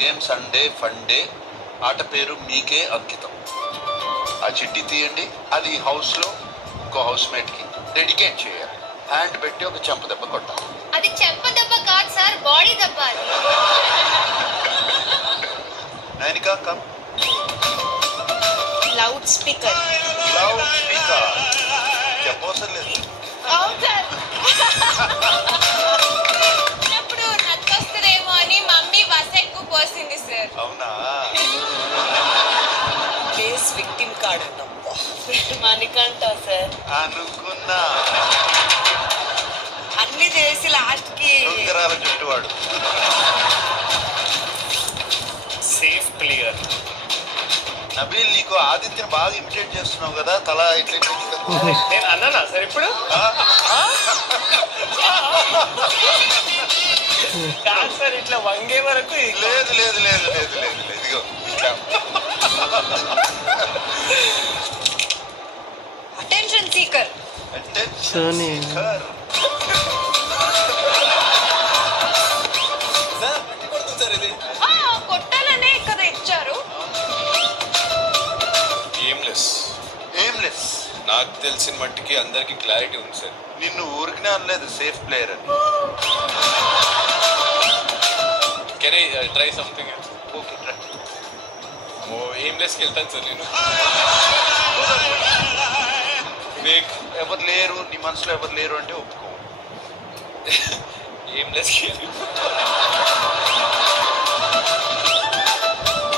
Game Sunday funday, ఆట పేరు మీకే అంకితం. ఆ చిట్టి తీయండి, అది హౌస్ లో ఇంకో హౌస్ మేట్ కి డెడికేట్ చేయాలి. హ్యాండ్ పెట్టి ఒక చెంప దెబ్బ కొట్టాలి. అది చెంప దెబ్బ కాదు సార్, బాడీ దెబ్బ. Nainika come. Loud speaker. Loud speaker చెప్పవసరం లేదు. అవును సార్. ఇప్పుడు నచ్చొస్తుందేమో అని మమ్మీ బస్ ఎక్కువ పోసింది సార్. అవునా? కేస్ విక్టిమ్ కార్డ్ అన్నప్పా మణికంఠ సార్ అనుకున్నా. అన్ని చేసి లాస్ట్ కి ఉంగరాల చుట్టువాడు. Safe player. నబీల్, నీకు ఆదిత్యని బాగా ఇమిటేట్ చేస్తున్నావు కదా, తల ఇట్లా నేను అన్నానా సార్ ఇప్పుడు? కాదు సార్, ఇట్లా వంగే వరకు లేదు లేదు లేదు లేదు లేదు లేదు ఇదిగో అటెన్షన్ సీకర్. కొట్టాలనే కదా ఇచ్చారు. ఎయిమ్లెస్. నాకు తెలిసిన మట్టికి అందరికి క్లారిటీ ఉంది సార్. నిన్ను ఊరికినే అనలేదు, సేఫ్ ప్లేయర్ అని. Can I try something else? Okay try. ఎయిమ్లెస్కి వెళ్తాను సార్ నేను. ఎవరు లేరు నీ మనసులో, ఎవరు లేరు అంటే ఒప్పుకో. ఎయిమ్లెస్కి